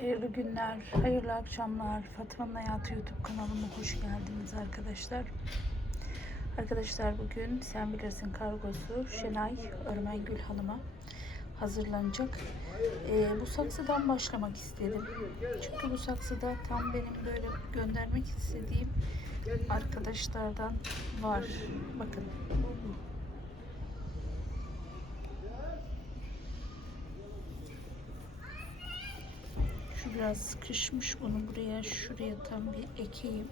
Hayırlı günler, hayırlı akşamlar. Fatma'nın Hayatı YouTube kanalıma hoş geldiniz arkadaşlar. Arkadaşlar bugün Sen Bilirsin kargosu Şenay Örmengül Hanım'a hazırlanacak. Ee, bu saksıdan başlamak istedim. Çünkü bu saksıda tam benim böyle göndermek istediğim arkadaşlardan var. Bakın. Şu biraz sıkışmış bunu buraya şuraya tam bir ekeyim.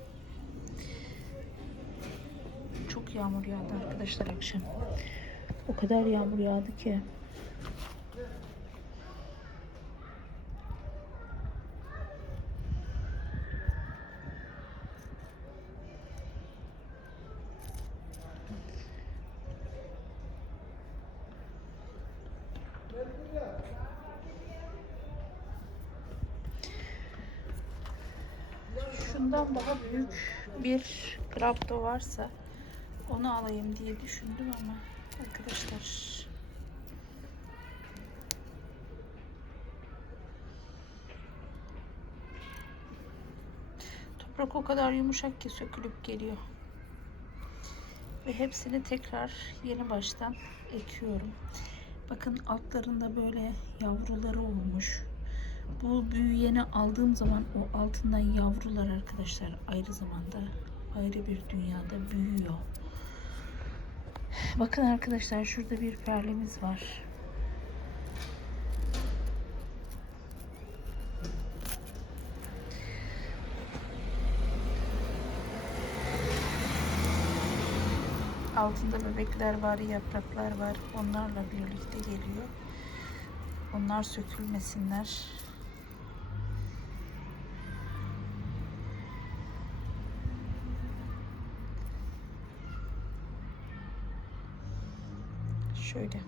Çok yağmur yağdı arkadaşlar akşam. O kadar yağmur yağdı ki. Şundan daha büyük bir grapto varsa onu alayım diye düşündüm ama arkadaşlar toprak o kadar yumuşak ki sökülüp geliyor. Ve hepsini tekrar yeni baştan ekiyorum. Bakın altlarında böyle yavruları olmuş. Bu büyüyeni aldığım zaman o altından yavrular arkadaşlar ayrı zamanda ayrı bir dünyada büyüyor. Bakın arkadaşlar şurada bir perlemiz var. Altında bebekler var, yapraklar var. Onlarla birlikte geliyor. Onlar sökülmesinler. Şöyle.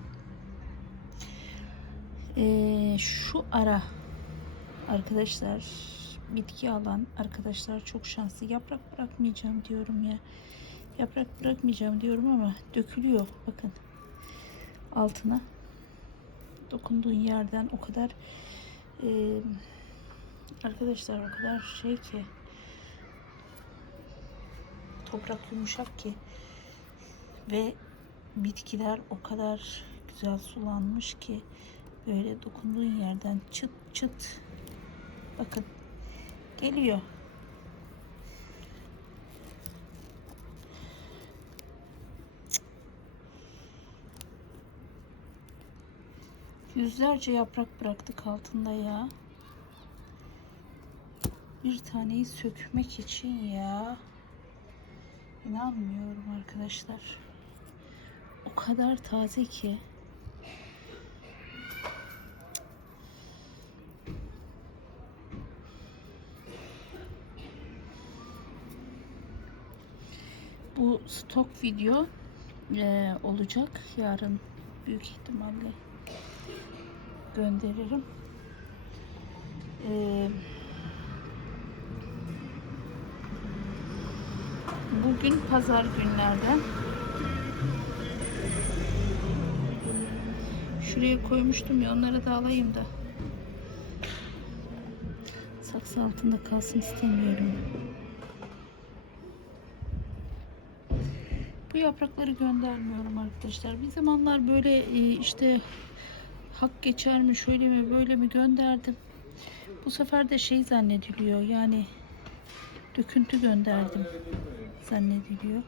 Ee, şu ara arkadaşlar bitki alan arkadaşlar çok şanslı. Yaprak bırakmayacağım diyorum ya. Yaprak bırakmayacağım diyorum ama dökülüyor. Bakın altına dokunduğun yerden o kadar e, arkadaşlar o kadar şey ki toprak yumuşak ki ve bitkiler o kadar güzel sulanmış ki böyle dokunduğun yerden çıt çıt bakın geliyor. Yüzlerce yaprak bıraktık altında ya. Bir taneyi sökmek için ya. İnanmıyorum arkadaşlar. Kadar taze ki. Bu stok video eee, olacak yarın büyük ihtimalle gönderirim. Eee, bugün pazar günlerden şuraya koymuştum ya onları da alayım da saksı altında kalsın istemiyorum. Bu yaprakları göndermiyorum arkadaşlar. Bir zamanlar böyle e, işte hak geçer mi şöyle mi böyle mi gönderdim. Bu sefer de şey zannediliyor yani döküntü gönderdim zannediliyor.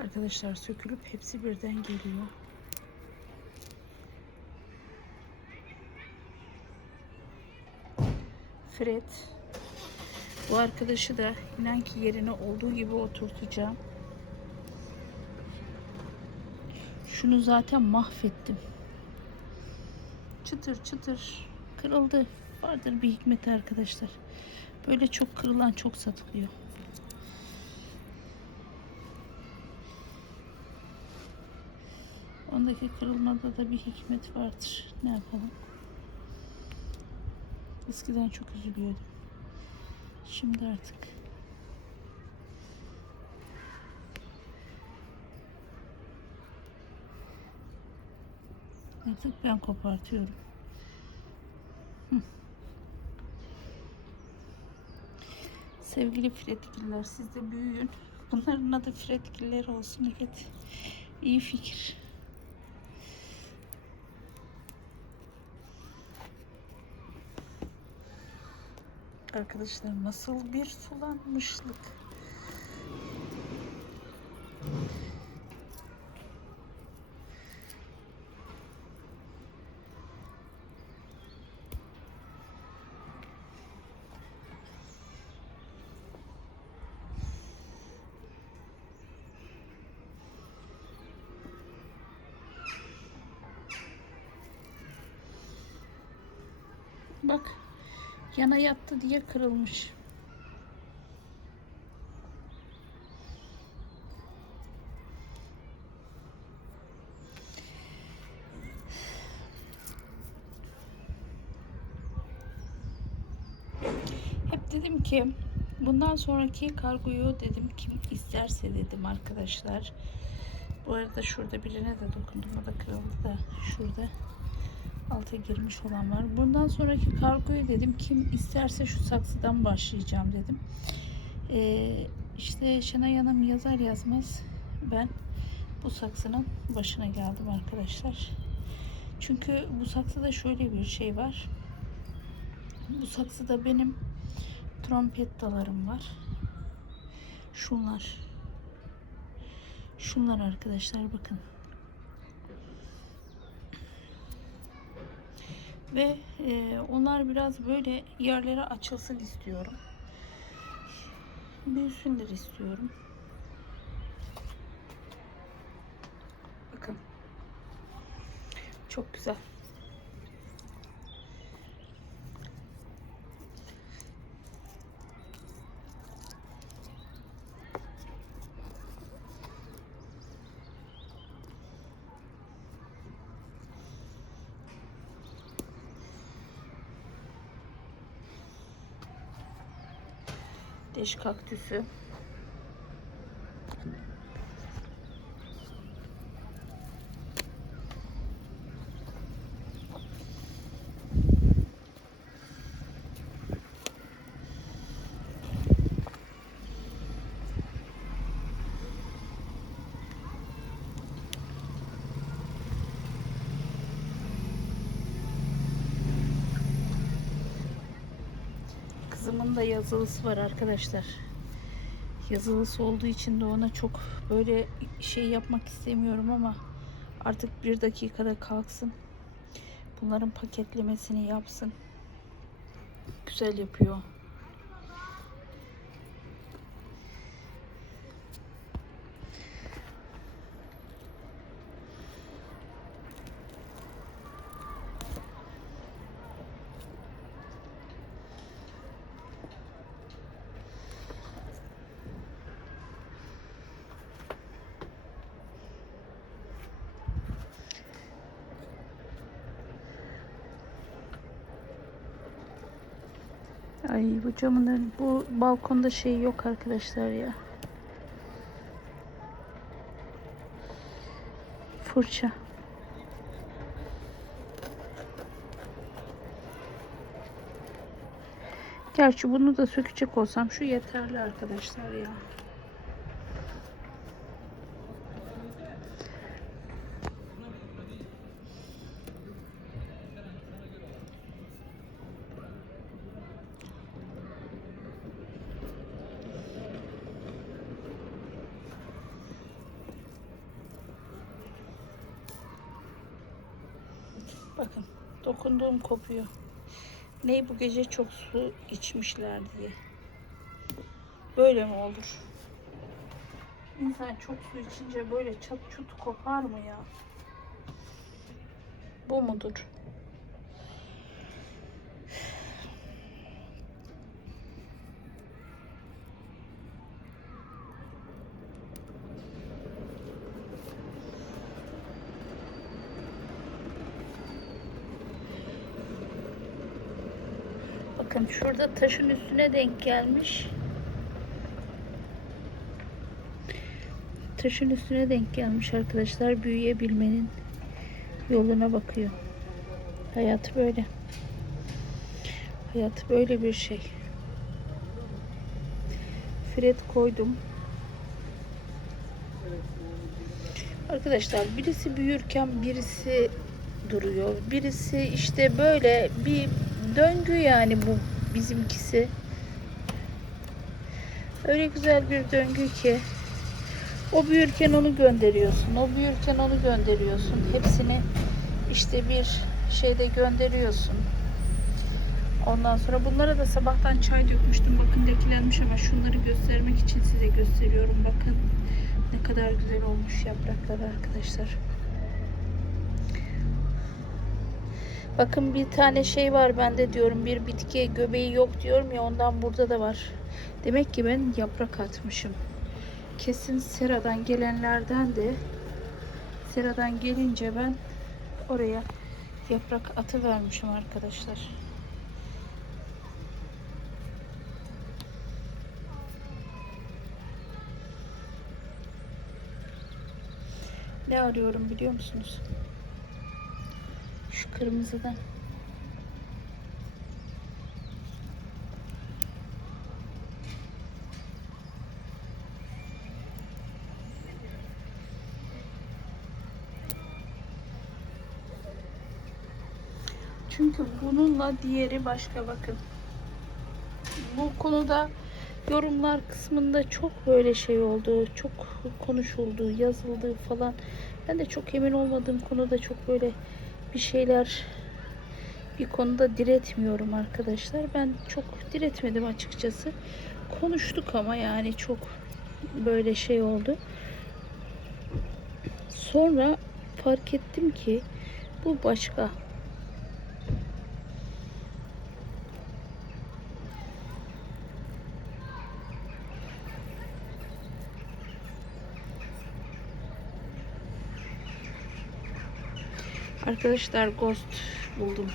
Arkadaşlar sökülüp hepsi birden geliyor. Fred. Bu arkadaşı da inan ki yerine olduğu gibi oturtacağım. Şunu zaten mahvettim. Çıtır çıtır kırıldı. Vardır bir hikmet arkadaşlar. Böyle çok kırılan çok satılıyor. Bundaki kırılmada da bir hikmet vardır. Ne yapalım? Eskiden çok üzülüyordum. Şimdi artık artık ben kopartıyorum. Sevgili Fredgiller siz de büyüyün. Bunların adı Fredgiller olsun. Evet. İyi fikir. Arkadaşlar nasıl bir sulanmışlık. Yana yattı diye kırılmış. Hep dedim ki bundan sonraki kargoyu dedim kim isterse dedim arkadaşlar. Bu arada şurada birine de dokundum o da kırıldı da şurada alta girmiş olan var. Bundan sonraki kargoyu dedim kim isterse şu saksıdan başlayacağım dedim. Ee, işte Şenay Hanım yazar yazmaz ben bu saksının başına geldim arkadaşlar. Çünkü bu saksıda şöyle bir şey var. Bu saksıda benim trompet dalarım var. Şunlar. Şunlar arkadaşlar bakın. Ve e, onlar biraz böyle yerlere açılsın istiyorum. Büyüsünler istiyorum. Bakın. Çok güzel. Kaktüsü. Da yazılısı var arkadaşlar. Yazılısı olduğu için de ona çok böyle şey yapmak istemiyorum ama artık bir dakikada kalksın. Bunların paketlemesini yapsın. Güzel yapıyor. Ay bu camın bu balkonda şey yok arkadaşlar ya. Fırça. Gerçi bunu da sökecek olsam şu yeterli arkadaşlar ya. Bakın dokunduğum kopuyor. Ne bu gece çok su içmişler diye. Böyle mi olur? İnsan çok su içince böyle çat çut kopar mı ya? Bu mudur? Bakın şurada taşın üstüne denk gelmiş. Taşın üstüne denk gelmiş arkadaşlar. Büyüyebilmenin yoluna bakıyor. Hayat böyle. Hayat böyle bir şey. Fred koydum. Arkadaşlar birisi büyürken birisi duruyor. Birisi işte böyle bir döngü yani bu bizimkisi. Öyle güzel bir döngü ki o büyürken onu gönderiyorsun. O büyürken onu gönderiyorsun. Hepsini işte bir şeyde gönderiyorsun. Ondan sonra bunlara da sabahtan çay dökmüştüm. Bakın dökülenmiş ama şunları göstermek için size gösteriyorum. Bakın ne kadar güzel olmuş yapraklar arkadaşlar. Bakın bir tane şey var bende diyorum. Bir bitki göbeği yok diyorum ya ondan burada da var. Demek ki ben yaprak atmışım. Kesin seradan gelenlerden de seradan gelince ben oraya yaprak atı vermişim arkadaşlar. Ne arıyorum biliyor musunuz? Şu kırmızıdan. Çünkü bununla diğeri başka bakın. Bu konuda yorumlar kısmında çok böyle şey oldu. Çok konuşuldu, yazıldı falan. Ben de çok emin olmadığım konuda çok böyle bir şeyler bir konuda diretmiyorum arkadaşlar. Ben çok diretmedim açıkçası. Konuştuk ama yani çok böyle şey oldu. Sonra fark ettim ki bu başka. Arkadaşlar ghost buldum.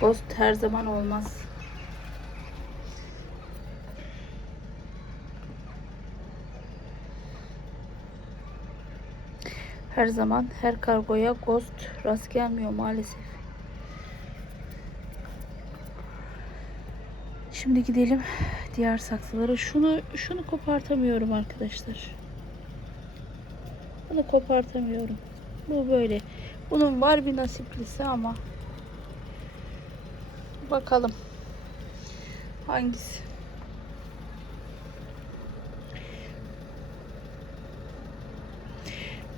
Ghost her zaman olmaz. Her zaman her kargoya ghost rast gelmiyor maalesef. Şimdi gidelim diğer saksılara. Şunu şunu kopartamıyorum arkadaşlar. Bunu kopartamıyorum. Bu böyle. Bunun var bir nasiplisi ama bakalım hangisi.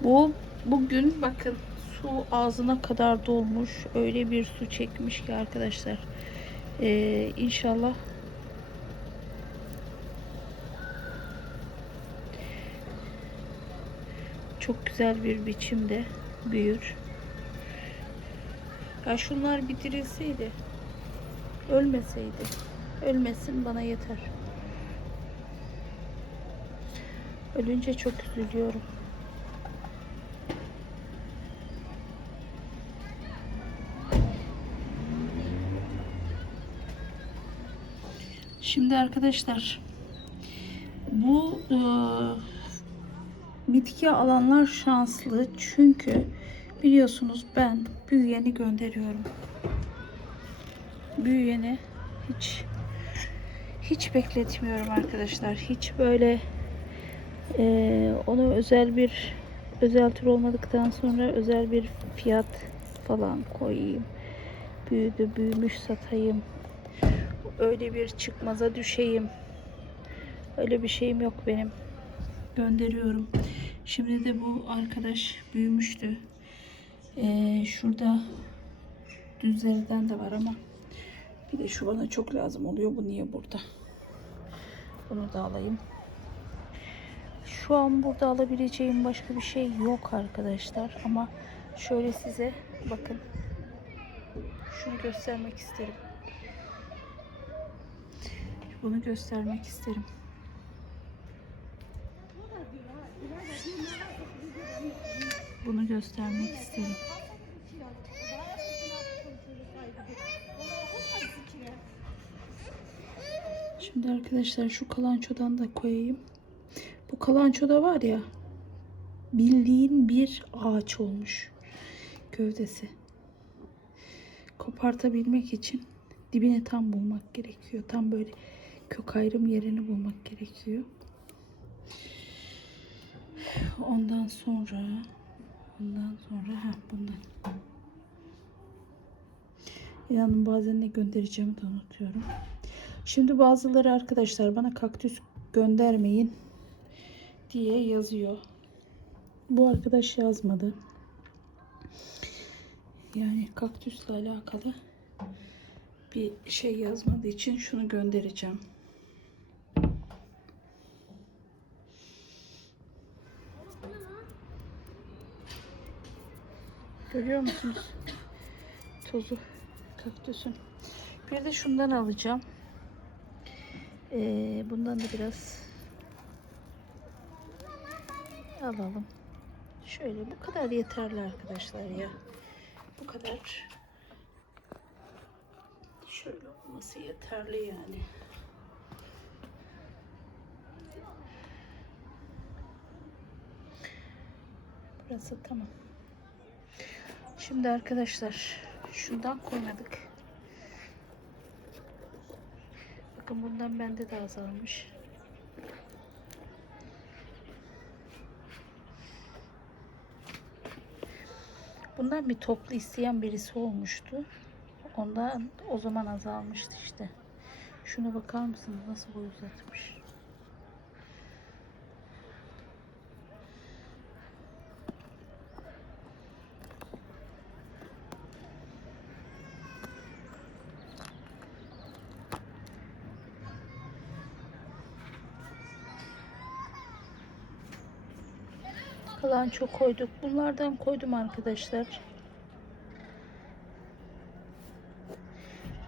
Bu bugün bakın su ağzına kadar dolmuş. Öyle bir su çekmiş ki arkadaşlar. Ee, inşallah çok güzel bir biçimde büyür. Ya şunlar bitirilseydi, ölmeseydi, ölmesin bana yeter. Ölünce çok üzülüyorum. Şimdi arkadaşlar bu e, bitki alanlar şanslı çünkü biliyorsunuz ben büyüyeni gönderiyorum. Büyüyeni hiç hiç bekletmiyorum arkadaşlar. Hiç böyle e, onu özel bir özel tür olmadıktan sonra özel bir fiyat falan koyayım. Büyüdü, büyümüş satayım. Öyle bir çıkmaza düşeyim. Öyle bir şeyim yok benim. Gönderiyorum. Şimdi de bu arkadaş büyümüştü. Ee, şurada düzlerden de var ama bir de şu bana çok lazım oluyor. Bu niye burada? Bunu da alayım. Şu an burada alabileceğim başka bir şey yok arkadaşlar. Ama şöyle size bakın. Şunu göstermek isterim. Bunu göstermek isterim. Bunu göstermek isterim. Şimdi arkadaşlar şu kalançodan da koyayım. Bu kalançoda var ya bildiğin bir ağaç olmuş gövdesi. Kopartabilmek için dibine tam bulmak gerekiyor. Tam böyle kök ayrım yerini bulmak gerekiyor. Ondan sonra ondan sonra ha bundan. İnanın bazen ne göndereceğimi de unutuyorum. Şimdi bazıları arkadaşlar bana kaktüs göndermeyin diye yazıyor. Bu arkadaş yazmadı. Yani kaktüsle alakalı bir şey yazmadığı için şunu göndereceğim. Görüyor musunuz? Tozu kaktüsün. Bir de şundan alacağım. Ee, bundan da biraz alalım. Şöyle bu kadar yeterli arkadaşlar ya. Bu kadar şöyle olması yeterli yani. Burası tamam. Şimdi arkadaşlar şundan koymadık. Bakın bundan bende de azalmış. Bundan bir toplu isteyen birisi olmuştu. Ondan o zaman azalmıştı işte. Şuna bakar mısınız nasıl boy uzatmış. Kalan çok koyduk. Bunlardan koydum arkadaşlar.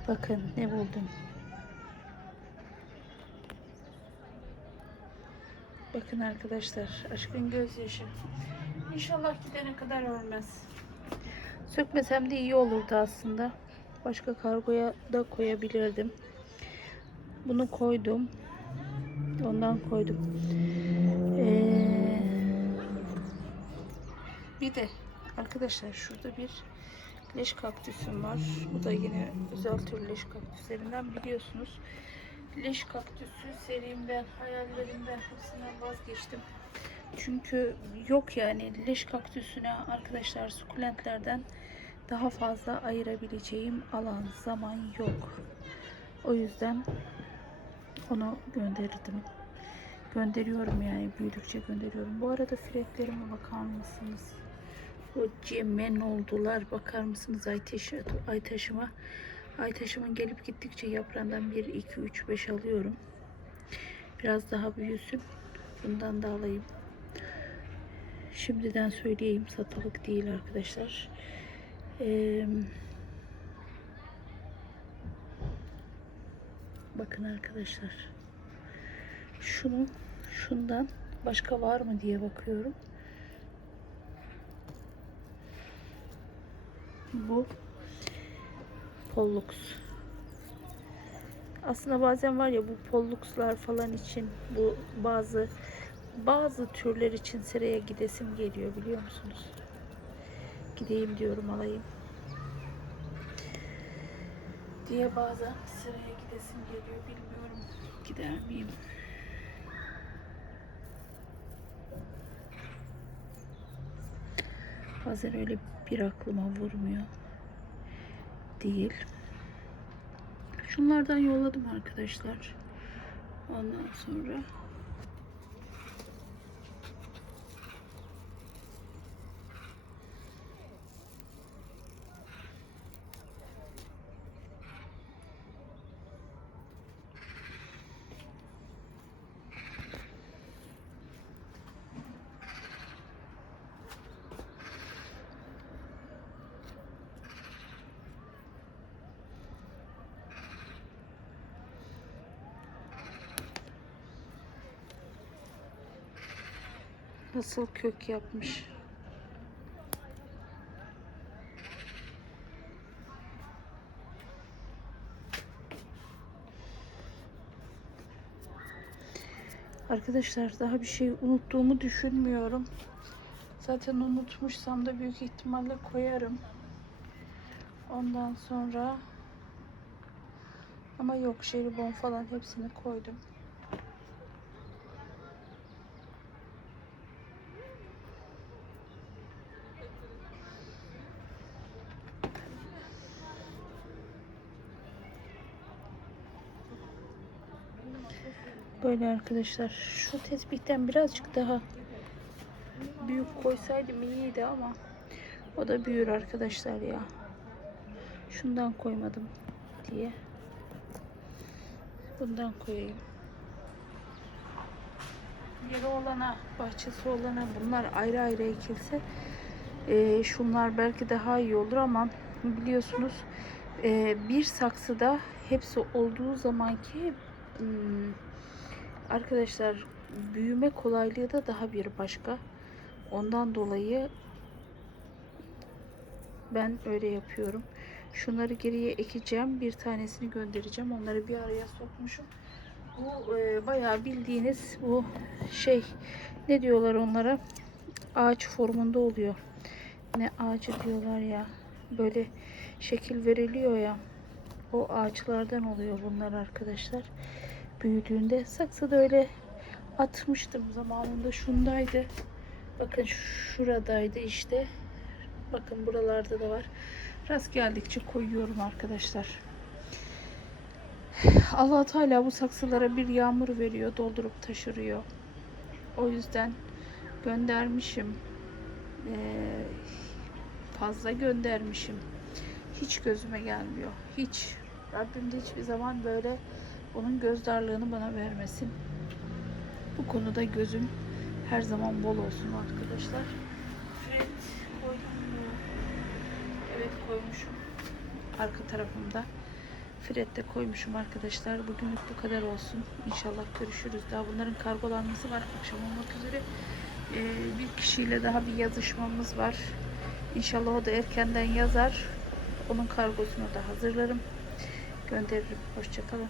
Bakın ne buldum. Bakın arkadaşlar aşkın gözyaşı. İnşallah gidene kadar ölmez. Sökmesem de iyi olurdu aslında. Başka kargoya da koyabilirdim. Bunu koydum. Ondan koydum. Ee, bir de arkadaşlar şurada bir leş kaktüsüm var. Bu da yine özel tür leş kaktüslerinden biliyorsunuz. Leş kaktüsü serimden, hayallerimden hepsinden vazgeçtim. Çünkü yok yani leş kaktüsüne arkadaşlar sukulentlerden daha fazla ayırabileceğim alan, zaman yok. O yüzden onu gönderdim. Gönderiyorum yani büyüdükçe gönderiyorum. Bu arada freklerime bakar mısınız? O cemen oldular. Bakar mısınız ay, taşı, ay taşıma? Ay taşımın gelip gittikçe yaprağından 1, 2, 3, 5 alıyorum. Biraz daha büyüsün. Bundan da alayım. Şimdiden söyleyeyim satılık değil arkadaşlar. Ee, bakın arkadaşlar. Şunu şundan başka var mı diye bakıyorum. Bu Pollux. Aslında bazen var ya bu Pollux'lar falan için bu bazı bazı türler için sıraya gidesim geliyor biliyor musunuz? Gideyim diyorum alayım. Diye bazen sıraya gidesim geliyor bilmiyorum gider miyim? Bazen öyle bir aklıma vurmuyor. Değil. Şunlardan yolladım arkadaşlar. Ondan sonra nasıl kök yapmış. Arkadaşlar daha bir şey unuttuğumu düşünmüyorum. Zaten unutmuşsam da büyük ihtimalle koyarım. Ondan sonra ama yok jelibon falan hepsini koydum. Böyle arkadaşlar. Şu tespihten birazcık daha büyük koysaydım iyiydi ama o da büyür arkadaşlar ya. Şundan koymadım diye. Bundan koyayım. Yeri olana, bahçesi olana bunlar ayrı ayrı ekilse eee, şunlar belki daha iyi olur ama biliyorsunuz eee, bir saksıda hepsi olduğu zamanki hmm, arkadaşlar büyüme kolaylığı da daha bir başka. Ondan dolayı ben öyle yapıyorum. Şunları geriye ekeceğim. Bir tanesini göndereceğim. Onları bir araya sokmuşum. Bu e, bayağı bildiğiniz bu şey ne diyorlar onlara? Ağaç formunda oluyor. Ne ağacı diyorlar ya. Böyle şekil veriliyor ya. O ağaçlardan oluyor bunlar arkadaşlar. Büyüdüğünde saksıda öyle atmıştım zamanında şundaydı. Bakın şuradaydı işte. Bakın buralarda da var. Rast geldikçe koyuyorum arkadaşlar. allah Teala bu saksılara bir yağmur veriyor, doldurup taşırıyor. O yüzden göndermişim. Ee, fazla göndermişim. Hiç gözüme gelmiyor. Hiç. Rabbim de hiçbir zaman böyle onun gözdarlığını bana vermesin. Bu konuda gözüm her zaman bol olsun arkadaşlar. Fred koydum mu? Evet koymuşum. Arka tarafımda. Fred de koymuşum arkadaşlar. Bugünlük bu kadar olsun. İnşallah görüşürüz. Daha bunların kargolanması var akşam olmak üzere. Ee, bir kişiyle daha bir yazışmamız var. İnşallah o da erkenden yazar. Onun kargosunu da hazırlarım. Gönderirim. Hoşçakalın.